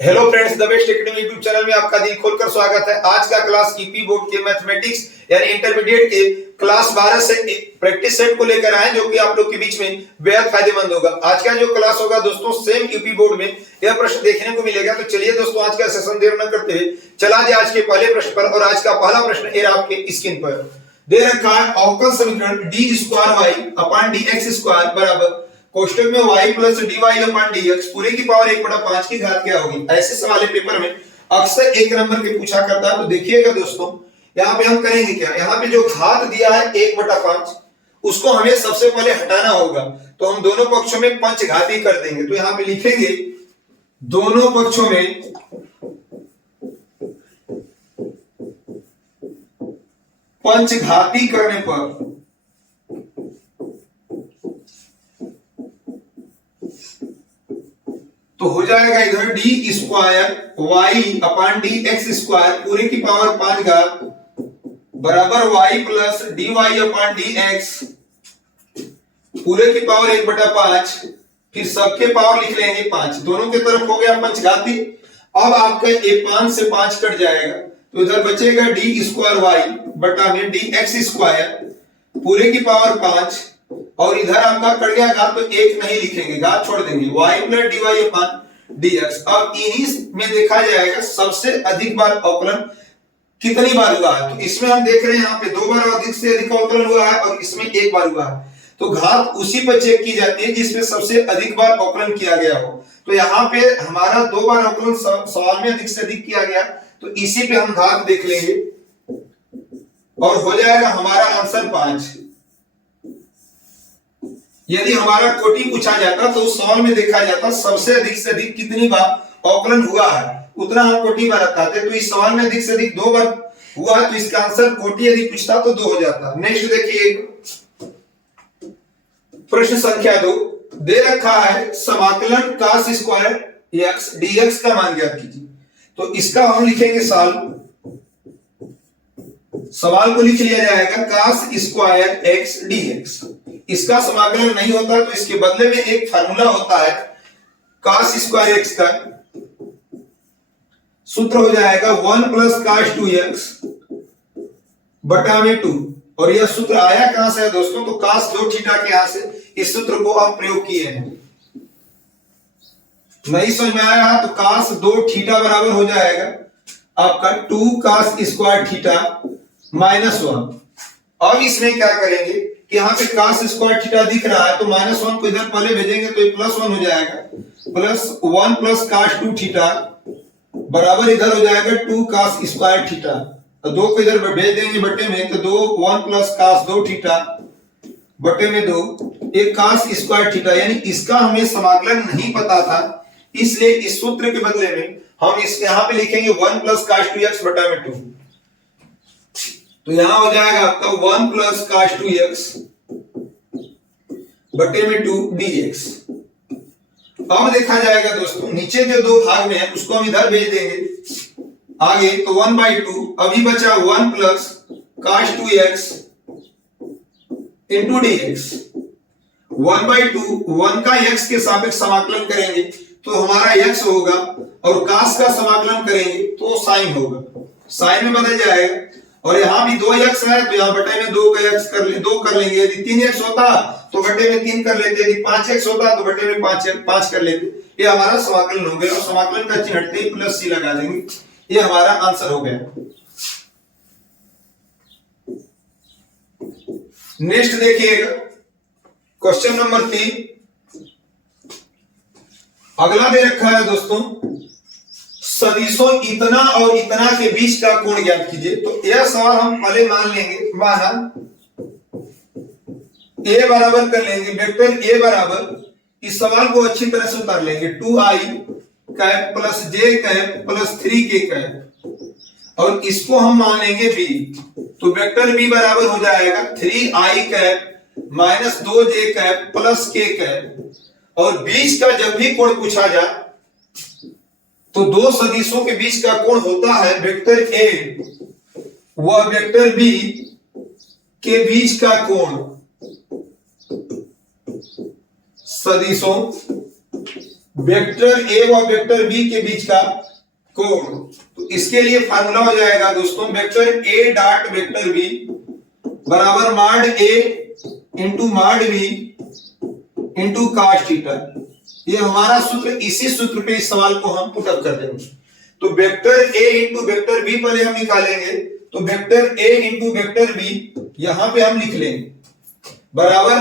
Hello friends, the best academy YouTube channel में आपका दिल खोलकर स्वागत है। आज का क्लास ईपी बोर्ड के मैथमेटिक्स यानी इंटरमीडिएट के क्लास 12 से प्रैक्टिस सेट को लेकर आए, जो कि आप लोग के बीच में बेहद फायदेमंद होगा। आज का जो क्लास होगा दोस्तों, सेम ईपी बोर्ड में यह प्रश्न देखने को मिलेगा। तो चलिए दोस्तों, आज का सेशन देर न करते हुए चला जाए आज के पहले प्रश्न पर। और आज का पहला प्रश्न ये आपके स्क्रीन पर दे रखा है। अवकल समीकरण d square y upon d x square बराबर कोष्टक में y plus dy upon dx पूरे की पावर 1/5 की घात क्या होगी। ऐसे सवाल पेपर में अक्सर एक नंबर के पूछा करता है। तो देखिएगा दोस्तों, यहाँ पे हम करेंगे क्या, यहाँ पे जो घात दिया है 1/5 उसको हमें सबसे पहले हटाना होगा। तो हम दोनों पक्षों में पंचघाती कर देंगे। तो यहाँ पे लिखेंगे दोनों पक्षों में पंचघाती करने पर तो हो जाएगा इधर d square y upon d x square पूरे की पावर 5 घात बराबर y plus d y upon d x पूरे की पावर 1/5। फिर सबके पावर लिख लेंगे 5, दोनों की तरफ हो गया पंचघाती। अब आपका ये 5 से 5 कट जाएगा, तो इधर बचेगा डी स्क्वायर वाई बटा में डी एक्स स्क्वायर पूरे की पावर 5। और इधर आपका कट गया घात, तो एक नहीं लिखेंगे, घात छोड़ देंगे, y plus d y upon d x. अब इन्हीं में देखा जाएगा सबसे अधिक बार अवकलन कितनी बार हुआ है। तो इसमें हम देख रहे हैं यहाँ पे 2 बार अधिक से अधिक अवकलन हुआ है और इसमें 1 बार हुआ है। तो घात उसी पर चेक की जाती है जिसमें सबसे अधिक बार अवकलन किया गया हो। तो यहाँ पे हमारा 2 बार अवकलन सवाल में अधिक से अधिक किया गया, तो इसी पे हम घात देख लेंगे और हो जाएगा हमारा आंसर 5। यदि हमारा कोटि पूछा जाता तो उस सवाल में देखा जाता सबसे अधिक से अधिक कितनी बार अवकलन हुआ है, उतना हम कोटि बार बताते। तो इस सवाल में अधिक से अधिक 2 बार हुआ है, तो इसका आंसर कोटि यदि पूछता तो 2 हो जाता। नेक्स्ट देखिए प्रश्न संख्या 2 दे रखा है समाकलन cos स्क्वायर x dx का मान ज्ञात कीजिए। तो इसका हम लिखेंगे सवाल को लिख लिया जाएगा cos स्क्वायर x dx। इसका समाकलन नहीं होता तो इसके बदले में एक फार्मूला होता है cos स्क्वायर x का। सूत्र हो जाएगा 1 प्लस cos 2x बटा में 2। और यह सूत्र आया कहां से है दोस्तों, तो cos 2 थीटा के यहां से इस सूत्र को हम प्रयोग किए हैं। नहीं समझ में आया है तो cos 2 थीटा बराबर हो जाएगा आपका 2 cos स्क्वायर थीटा माइनस 1। अब इसमें क्या करेंगे कि यहाँ पे cos स्क्वायर थीटा दिख रहा है, तो -1 को इधर पहले भेजेंगे तो ये +1 हो जाएगा, प्लस 1 प्लस cos 2 थीटा बराबर इधर हो जाएगा 2 cos स्क्वायर थीटा। तो 2 को इधर भेज देंगे बटे में, तो 1 प्लस cos 2 थीटा बटे में 2 एक cos स्क्वायर थीटा। यानी इसका हमें समाकलन नहीं पता था, इसलिए इस सूत्र के बदले में हम इस यहाँ पे लिखेंगे 1 प्लस cos 2x बटा में 2। तो यहां हो जाएगा आपका 1 प्लस cos 2x बटे में 2 dx। अब देखा जाएगा दोस्तों, नीचे जो 2 भाग में है उसको हम इधर भेज देंगे आगे, तो 1/2 अभी बचा 1 plus cos 2x into dx। 1/2 1 का x के सापेक्ष समाकलन करेंगे तो हमारा x होगा, और cos का समाकलन करेंगे तो sin होगा, sin में बदल जाएगा। और यहाँ भी 2x है तो यहाँ बटे में 2 का x कर ले 2 कर लेंगे। यदि 3x होता तो बटे में 3 कर लेते, यदि 5x होता तो बटे में 5 कर लेते। ये हमारा समाकलन हो गया, और समाकलन का चिन्ह हटते ही प्लस c लगा देंगे। ये हमारा आंसर हो गया। नेक्स्ट देखिएगा क्वेश्चन नंबर 3। अगला दे रखा है दोस्तों, सदिशों इतना और इतना के बीच का कोण ज्ञात कीजिए। तो यह सवाल हम पहले मान लेंगे, माना a बराबर कर लेंगे, वेक्टर a बराबर, इस सवाल को अच्छी तरह से उतार लेंगे 2i cap plus j cap plus 3k cap, और इसको हम मान लेंगे b। तो वेक्टर b बराबर हो जाएगा 3i cap minus 2j cap plus k cap. और बीच का जब भी कोण पूछा जाए तो 2 सदिशों के बीच का कोण होता है वेक्टर a व वेक्टर b के बीच का कोण सदिशों वेक्टर ए और वेक्टर बी के बीच का कोण। तो इसके लिए फार्मूला हो जाएगा दोस्तों, vector A dot vector B बराबर mod A into mod B into cos theta. ये हमारा सूत्र, इसी सूत्र पे इस सवाल को हम पुट अप कर देंगे। तो vector a into vector b पहले हम निकालेंगे, तो vector a into vector b यहां पे हम लिख लेंगे बराबर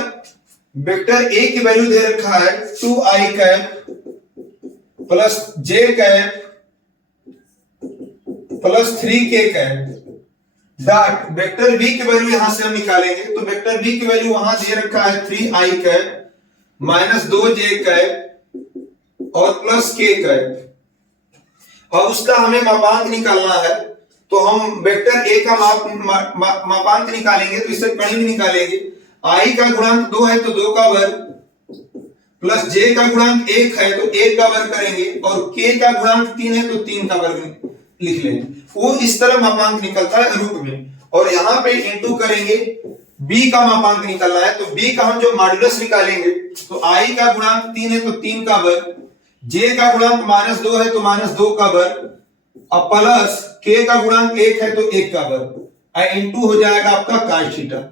वेक्टर ए की वैल्यू दे रखा है 2i cap plus j cap plus 3k cap dot vector b की वैल्यू यहां से हम निकालेंगे। तो वेक्टर बी की वैल्यू वहां दे रखा है 3i cap minus 2j cap और प्लस k कैप। और उसका हमें मापांक निकालना है, तो हम वेक्टर ए का मापांक निकालेंगे, तो इससे कहीं भी निकालेंगे। i का गुणांक 2 है तो 2 का वर्ग प्लस j का गुणांक 1 है तो 1 का वर्ग करेंगे और k का गुणांक 3 है तो 3 का वर्ग लिख लेंगे। वो इस तरह मापांक निकलता है रूप में। और यहां पे इंटू करेंगे, b का मापांक निकलना है, तो b का हम जो मॉड्यूलस निकालेंगे, तो i का गुणांक 3 है तो 3 का वर्ग, j का गुणांक -2 है तो -2 का वर्ग और प्लस k का गुणांक 1 है तो 1 का वर्ग इंटू हो जाएगा आपका cos थीटा।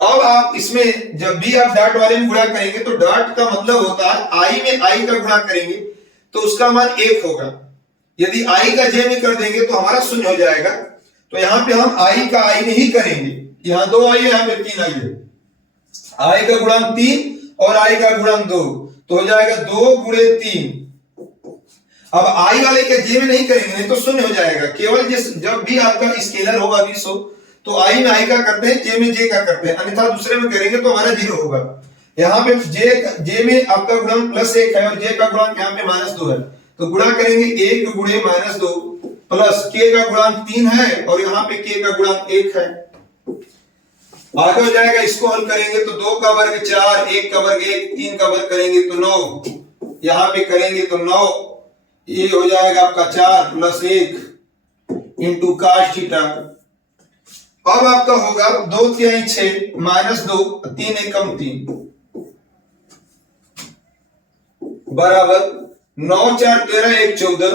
अब आप इसमें जब भी आप डॉट वाले में गुणा करेंगे तो डॉट का मतलब होता है i में i का गुणा करेंगे तो उसका मान 1 होगा। यदि i का j में कर देंगे तो हमारा शून्य हो जाएगा। तो यहां पे हम i का i में ही करेंगे, यहां 2 i है, यहां पे 3 i है। i का गुणांक 3 और i का गुणांक 2 तो हो जाएगा 2 गुणे 3। अब i वाले के j में नहीं करेंगे, नहीं तो शून्य हो जाएगा। केवल जब भी आपका स्केलर होगा 20 हो तो i में i का करते हैं, j में j का करते हैं, अन्यथा दूसरे में करेंगे तो हमारा 0 होगा। यहाँ पे j में आपका गुणांक +1 है और j का गुणांक यहाँ पे -2 है, तो गुणा करेंगे 1 गुणे -2 प्लस k का गुणांक 3 है और यहाँ पे k का गुणांक 1 है। आगे हो जाएगा, इसको हल करेंगे तो 2 का वर्ग 4, 1 का वर्ग 1, 3 का वर्ग करेंगे तो 9, यहाँ पे करेंगे तो 9, ये हो जाएगा आपका 4 + 1 इंटू cos थीटा। अब आपका होगा 2 3 6 -2 3 एकम 3 बराबर 9 4 13 1 14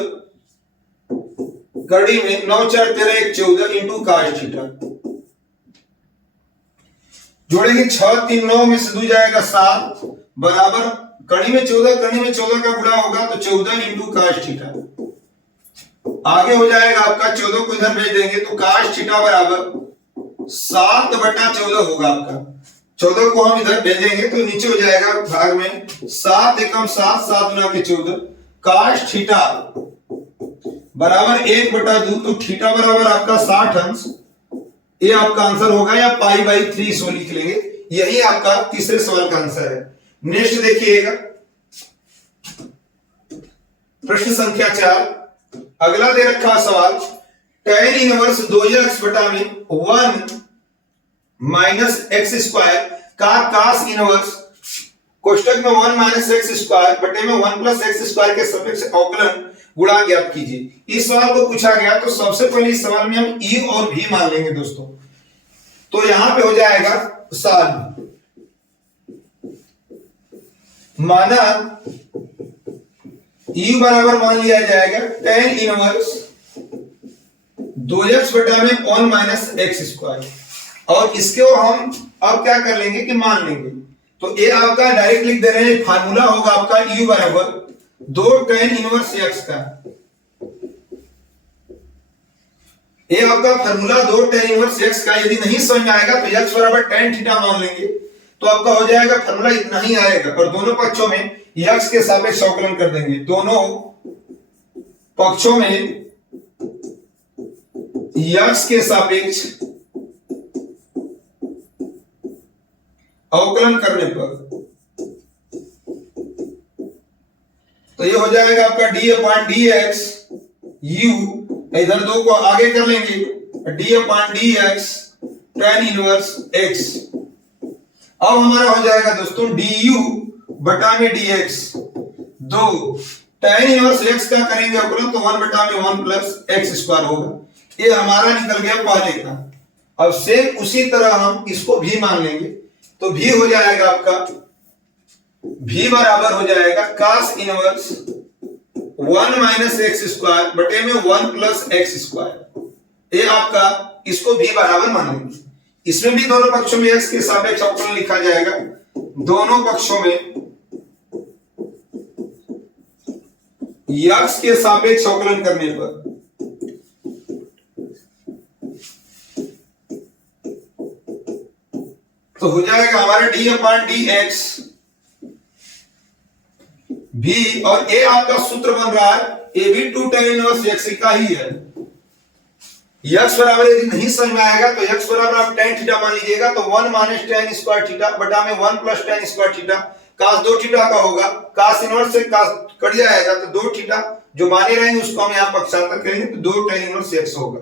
कड़ी में 9 4 13 1 14 इंटू cos थीटा। जोड़ेंगे 6 3 9 में से 2 जाएगा 7 बराबर कड़ी में 14 का गुणा होगा तो 14 इंटू cos थीटा। आगे हो जाएगा आपका 14 को इधर भेज देंगे तो cos थीटा बराबर 7/14 होगा आपका। 14 को हम इधर भेजेंगे तो नीचे हो जाएगा भाग में 7 एकम 7 7 गुना के 14 cos थीटा बराबर 1/2 तो थीटा बराबर आपका 60 अंश। ये आपका आंसर होगा, या π/3 सो लिख लेंगे। यही आपका तीसरे सवाल का आंसर है। नेक्स्ट देखिएगा प्रश्न संख्या 4। अगला दे रखा सवाल tan इनवर्स 2x बटा में 1 माइनस एक्स स्क्वायर का cos इनवर्स कोष्टक में 1 माइनस एक्स स्क्वायर बटे में 1 प्लस एक्स स्क्वायर के सापेक्ष अवकलन गुणा ज्ञात कीजिए। इस सवाल को पूछा गया तो सबसे पहले इस सवाल में हम e और v मान लेंगे दोस्तों। तो यहां पे हो जाएगा साल माना e बराबर मान लिया जाएगा tan इनवर्स 2x बटा में 1 माइनस एक्स स्क्वायर, और इसको हम अब क्या कर लेंगे कि मान लेंगे। तो ये आपका डायरेक्ट लिख दे रहे हैं, फार्मूला होगा आपका u बराबर 2 tan इनवर्स x का। ये आपका फार्मूला 2 tan इनवर्स x का। यदि नहीं समझ में आएगा तो x बराबर tan थीटा मान लेंगे, तो आपका हो जाएगा फार्मूला इतना ही आएगा। और दोनों पक्षों में x के सापेक्ष अवकलन कर देंगे। दोनों पक्षों में x के सापेक्ष अवकलन करने पर तो ये हो जाएगा आपका d/dx u, इधर 2 को आगे कर लेंगे d/dx tan इनवर्स x। अब हमारा हो जाएगा दोस्तों du बटा में dx 2 tan इनवर्स x का करेंगे अवकलन तो 1 बटा में 1 प्लस एक्स स्क्वायर होगा। ये हमारा निकल गया पहले का। अब सेम उसी तरह हम इसको भी मान लेंगे तो भी हो जाएगा आपका v बराबर हो जाएगा cos inverse 1 minus x square बटे में 1 प्लस एक्स स्क्वायर। ये आपका इसको v बराबर मानेंगे। इसमें भी दोनों पक्षों में x के सापेक्ष अवकलन लिखा जाएगा। दोनों पक्षों में x के सापेक्ष अवकलन करने पर तो हो जाएगा हमारा d अपान डी एक्स भी, और a आपका सूत्र बन रहा है a भी 2 tan इनवर्स x का ही है। x बराबर यदि नहीं समझ में आएगा तो x बराबर आप tan थीटा मान लीजिएगा, तो 1 माइनस tan स्क्वायर थीटा बटा में 1 plus tan square theta cos 2 theta का होगा। cos इनवर्स से cos कट जाएगा तो 2 थीटा जो माने रहेंगे उसको हम यहां पक्षांतर करेंगे तो 2 tan इनवर्स x होगा।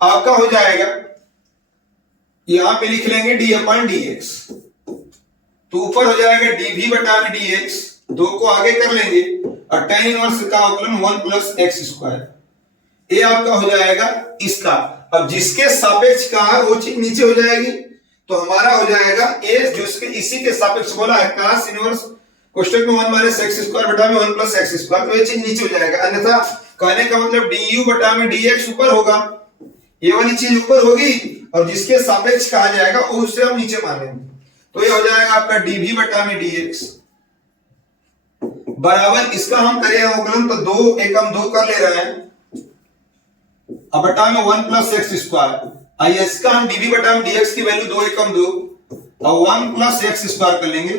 आपका हो जाएगा, यहां पे लिख लेंगे d अपान डी एक्स, तो ऊपर हो जाएगा dv बटा में dx, 2 को आगे कर लेंगे और tan इनवर्स का अवकलन 1 प्लस एक्स स्क्वायर। ये आपका हो जाएगा इसका। अब जिसके सापेक्ष का है वो चीज नीचे हो जाएगी, तो हमारा हो जाएगा a जो इसके इसी के सापेक्ष बोला है cos इनवर्स कोष्ठक में 1 माइनस एक्स स्क्वायर बटा में 1 प्लस एक्स स्क्वायर, तो ये चीज नीचे हो जाएगा। अन्यथा कहने का मतलब du बटा में dx ऊपर होगा, ये वाली चीज ऊपर होगी और जिसके सापेक्ष कहा जाएगा उससे हम नीचे मानेंगे, तो ये हो जाएगा आपका dv बटा में dx बराबर इसका हम करें अवकलन तो 2 एकम 2 कर ले रहे हैं अब बटा में 1 प्लस एक्स स्क्वायर। आइए इसका हम dv बटा में dx की वैल्यू 2 एकम 2 और 1 प्लस एक्स स्क्वायर कर लेंगे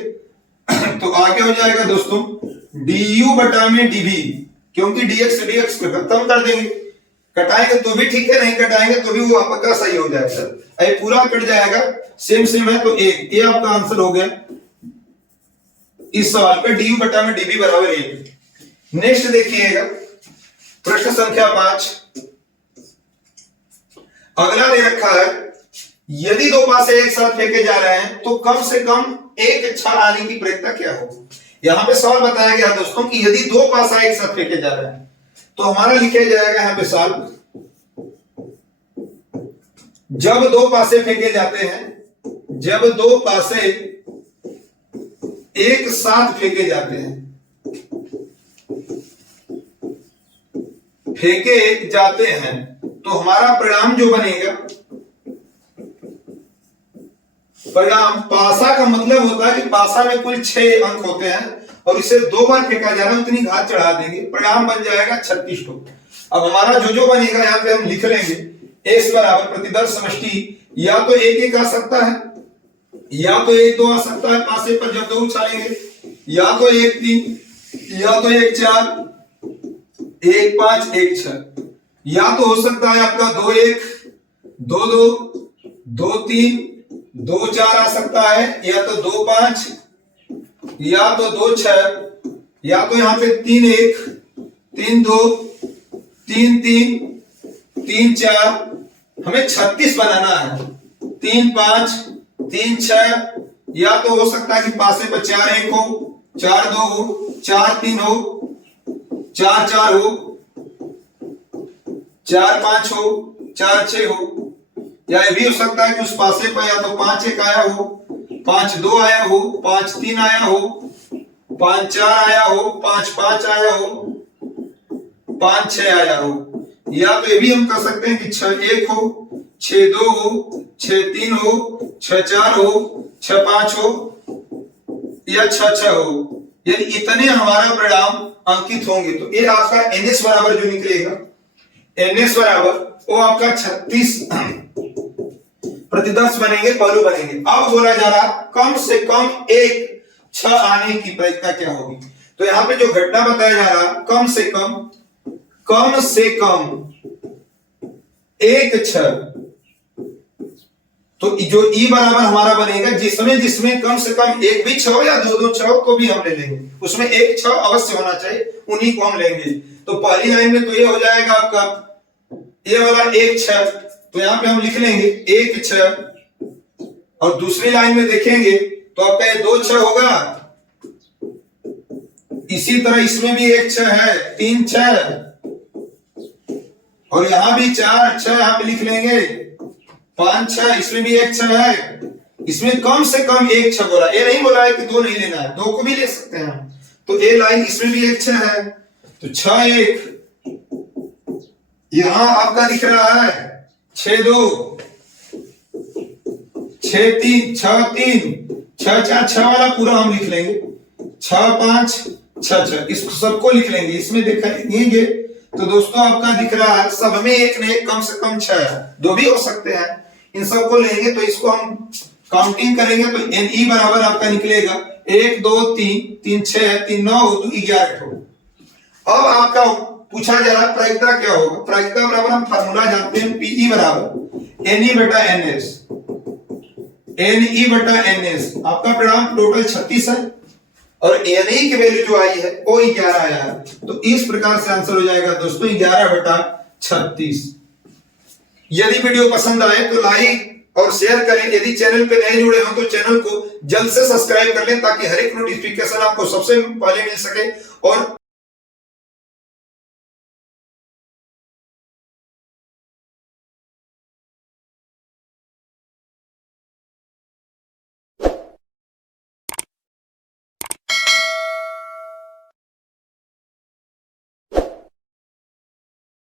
तो आगे हो जाएगा दोस्तों du बटा में dv, क्योंकि dx से dx को खत्म कर देंगे, कटाएंगे तो भी ठीक है, नहीं कटाएंगे तो भी वो आपका सही हो जाएगा। ये पूरा कट जाएगा, सेम सेम है तो एक, ये आपका आंसर हो गया इस सवाल पे du बटा में dv बराबर 1। नेक्स्ट देखिएगा प्रश्न संख्या 5। अगला दे रखा है यदि दो पासे एक साथ फेंके जा रहे हैं तो कम से कम एक छड़ आने की प्रयत्न क्या हो। यहां पे सवाल बताया गया दोस्तों कि यदि दो पासा एक साथ फेंके जा रहे हैं तो हमारा लिखा जाएगा यहां पे सवाल, जब दो पासे फेंके जाते हैं, जब दो पासे एक साथ फेंके जाते हैं, फेंके जाते हैं तो हमारा परिणाम जो बनेगा, परिणाम पासा का मतलब होता है कि पासा में कुल 6 अंक होते हैं और इसे 2 बार फेंका जा रहा है, उतनी घात चढ़ा देंगे, परिणाम बन जाएगा 36 ठो। अब हमारा जो बनेगा यहां पे हम लिख लेंगे x बराबर प्रतिदर्श समष्टि, या तो 1 1 आ सकता है, या तो 1 2 आ सकता है पासे पर जब 2 उछालेंगे, या तो 1 3, या तो 1 4, 1 5 1 6, या तो हो सकता है आपका 2 1 2 2 2 3 2 4 आ सकता है, या तो 2 5, या तो 2 6, या तो यहां पे 3 1 3 2 3 3 3 4, हमें 36 बनाना है। 3 5 3 6, या तो हो सकता है कि पासे पर 4 1 हो, 4 2 हो, 4 3 हो, 4 4 हो, 4 5 हो, 4 6 हो, या ये भी हो सकता है कि उस पासे पर या तो 5 1 आया हो, 5 2 आया हो, 5 3 आया हो, 5 4 आया हो, 5 5 आया हो, 5 6 आया हो, या तो ये भी हम कर सकते हैं कि 6 1 हो, 6 2 हो, 6 3 हो, 6 4 हो, 6 5 हो, या 6 6 हो, यानी इतने हमारा परिणाम अंकित होंगे। तो ये आपका NS बराबर जो निकलेगा, NS बराबर वो आपका 36 प्रतिदर्श बनेंगे, पहलू बनेंगे। अब बोला जा रहा कम से कम एक 6 आने की प्रयत्न क्या होगी, तो यहां पे जो घटना बताया जा रहा कम से कम एक 6, तो जो E बराबर हमारा बनेगा जिसमें कम से कम एक भी 6 या 2 2 6 को भी हम ले लेंगे, उसमें एक 6 अवश्य होना चाहिए, उन्हीं को हम लेंगे। तो पहली लाइन में तो ये हो जाएगा आपका ये वाला एक 6, तो यहां पे हम लिख लेंगे एक 6, और दूसरी लाइन में देखेंगे तो आपका ये 2 6 होगा, इसी तरह इसमें भी एक 6 है, 3 6, और यहां भी 4 6 यहां पे लिख लेंगे, 5 6 इसमें भी एक 6 है, इसमें कम से कम एक 6 बोला, ये नहीं बोला है कि 2 नहीं लेना है, 2 को भी ले सकते हैं। तो ए लाइन इसमें भी एक 6 है, तो 6 1, यहां आपका दिख रहा है 6 2, 6 3, 6 3, 6 4, 6 वाला पूरा हम लिख लेंगे, 6 5 6 6, इसको सबको लिख लेंगे। इसमें देखेंगे तो दोस्तों आपका दिख रहा है सब में एक ने कम से कम 6 है, 2 भी हो सकते हैं। इन सबको लेंगे तो इसको हम काउंटिंग करेंगे तो NE बराबर आपका निकलेगा 1 2 3 3 6 3 9 तो 11 हो। अब आपका पूछा जा रहा प्रायिकता क्या होगा। प्रायिकता बराबर हम फार्मूला जानते हैं, PE बराबर NE बटा NS, NE बटा NS। आपका परिणाम टोटल 36 है और NE की वैल्यू जो आई है वो 11 आया है, तो इस प्रकार से आंसर हो जाएगा दोस्तों 11 बटा 36। यदि वीडियो पसंद आए तो लाइक और शेयर करें। यदि चैनल पे नए जुड़े हो तो चैनल को जल्द से सब्सक्राइब कर लें ताकि हर एक नोटिफिकेशन आपको सबसे पहले मिल सके। और